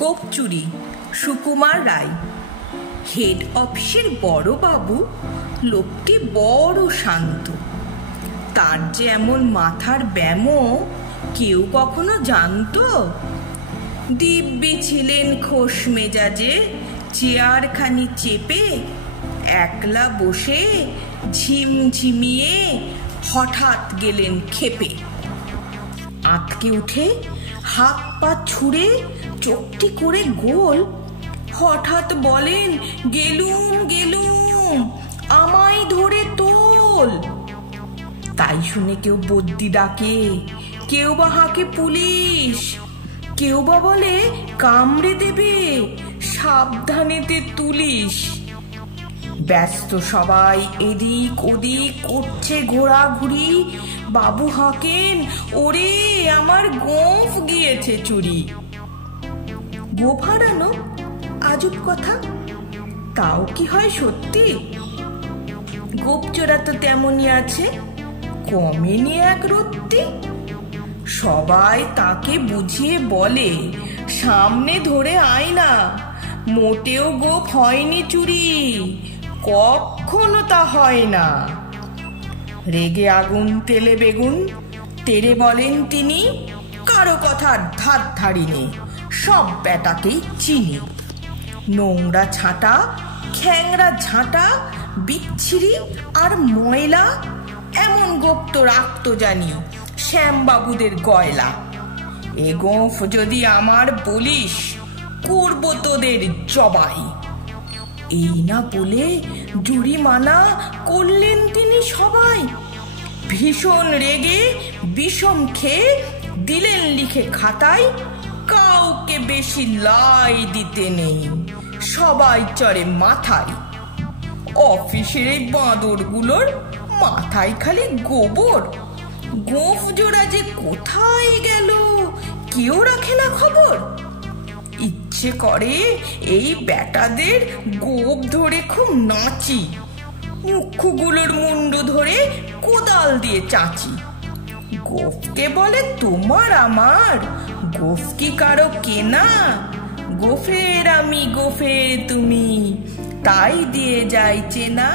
গোপচুরি Sukumar Ray. Head অফিসের বড় বাবু লোকটি বড় শান্ত। তার যে এমন মাথার ব্যামো কেউ কখনো জানতো? দিব্যি ছিলেন খোশ মেজাজে, চেয়ারখানি চেপে একলা বসে ঝিমঝিমিয়ে হঠাৎ গেলেন খেপে। আঁতকে উঠে হাত পা ছুঁড়ে চোখটি করে গোল, হঠাৎ বলেন, গেলুম গেলুম, আমায় ধরে তোল। তাই শুনে কেউ বদ্যি ডাকে, কেউ বা হাঁকে পুলিশ, কেউ বা বলে কামড়ে দেবে, সাবধানেতে তুলিস। ব্যস্ত সবাই এদিক ওদিক করছে ঘোরাঘুরি। বাবু হাঁকেন, ওরে আমার গোঁফ গিয়েছে চুরি। গোঁফ হারানো আজব কথা, তাও কি হয় সত্যি? গোঁফ চোরা তো তেমনই আছে, কমেনি এক রত্তি। সবাই তাকে বুঝিয়ে বলে, সামনে ধরে আয় না, মোটেও গোঁফ হয়নি চুরি, কখনো তা হয় না। রেগে আগুন তেলে বেগুন, তেরে বলেন তিনি, কারো কথার ধার ধারিনি, সব ব্যাটাকেই চিনি। নোংরা ছাঁটা, খ্যাংরা ঝাঁটা, বিচ্ছিরি আর ময়লা, এমন গোঁফ তো রাখতো জানি শ্যামবাবুদের গয়লা। এ গোঁফ যদি আমার বলিস, করব তোদের জবাই। এই না বলে জরিমানা করলেন তিনি সবাই। ভীষণ রেগে বিষম খেয়ে দিলেন লিখে খাতায়, কাউকে বেশি লাই দিতে নেই, সবাই চড়ে মাথায়। অফিসের এই বাঁদরগুলোর মাথায় খালি গোবর, গোঁফ জোড়া যে কোথায় গেল কেউ রাখে না খবর। ইচ্ছে করে এই ব্যাটাদের গোঁফ ধরে খুব নাচি, মুখগুলোর মুন্ডু ধরে কোদাল দিয়ে চাচি। গোঁফকে বলে তোমার আমার, গোঁফ কি কারো কেনা? গোঁফের আমি গোঁফের তুমি, তাই দিয়ে যাই চেনা।